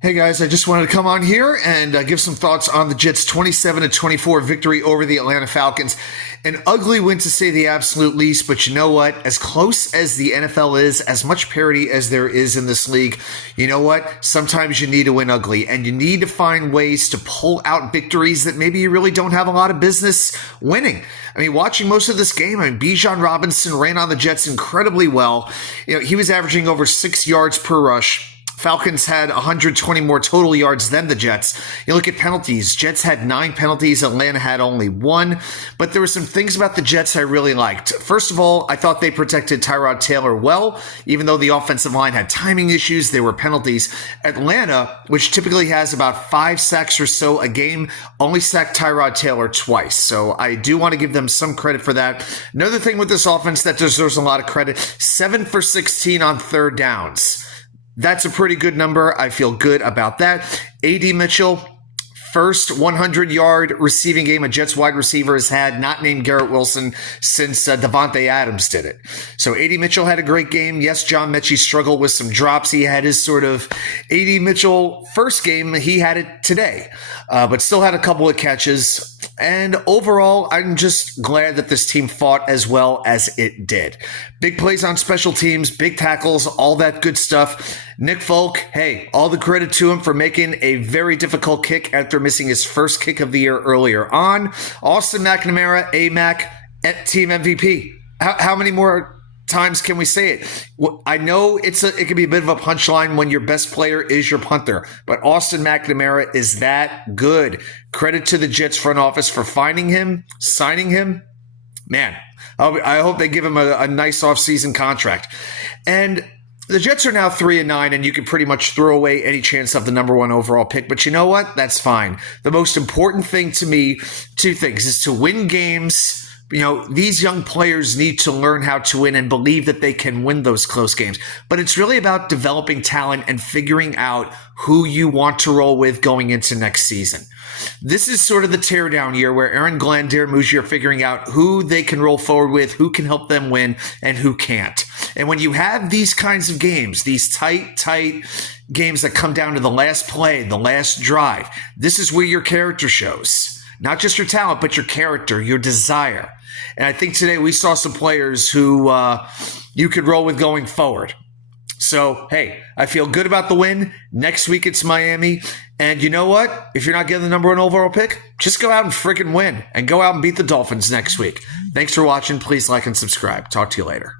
Hey guys, I just wanted to come on here and give some thoughts on the Jets' 27-24 victory over the Atlanta Falcons. An ugly win to say the absolute least, but you know what? As close as the NFL is, as much parity as there is in this league, you know what? Sometimes you need to win ugly, and you need to find ways to pull out victories that maybe you really don't have a lot of business winning. I mean, watching most of this game, Bijan Robinson ran on the Jets incredibly well. He was averaging over 6 yards per rush. Falcons had 120 more total yards than the Jets. You look at penalties. Jets had 9 penalties. Atlanta had only 1. But there were some things about the Jets I really liked. First of all, I thought they protected Tyrod Taylor well. Even though the offensive line had timing issues, there were penalties. Atlanta, which typically has about 5 sacks or so a game, only sacked Tyrod Taylor twice. So I do want to give them some credit for that. Another thing with this offense that deserves a lot of credit, 7 for 16 on third downs. That's a pretty good number. I feel good about that. A.D. Mitchell, first 100-yard receiving game a Jets wide receiver has had, not named Garrett Wilson, since Devontae Adams did it. So A.D. Mitchell had a great game. Yes, John Mechie struggled with some drops. He had his sort of A.D. Mitchell first game. He had it today, but still had a couple of catches. And overall, I'm just glad that this team fought as well as it did. Big plays on special teams, big tackles, all that good stuff. Nick Folk, hey, all the credit to him for making a very difficult kick after missing his first kick of the year earlier on. Austin McNamara, AMAC, team MVP. How many more times can we say it? I know it can be a bit of a punchline when your best player is your punter, but Austin McNamara is that good. Credit to the Jets front office for finding him, signing him. Man, I hope they give him a nice offseason contract. And the Jets are now 3-9, and you can pretty much throw away any chance of the number 1 overall pick. But you know what? That's fine. The most important thing to me, 2 things, is to win games. These young players need to learn how to win and believe that they can win those close games. But it's really about developing talent and figuring out who you want to roll with going into next season. This is sort of the teardown year where Aaron Glenn, Darren Muji are figuring out who they can roll forward with, who can help them win, and who can't. And when you have these kinds of games, these tight games that come down to the last play, the last drive, this is where your character shows. Not just your talent, but your character, your desire. And I think today we saw some players who you could roll with going forward. So, hey, I feel good about the win. Next week it's Miami. And you know what? If you're not getting the number 1 overall pick, just go out and freaking win. And go out and beat the Dolphins next week. Thanks for watching. Please like and subscribe. Talk to you later.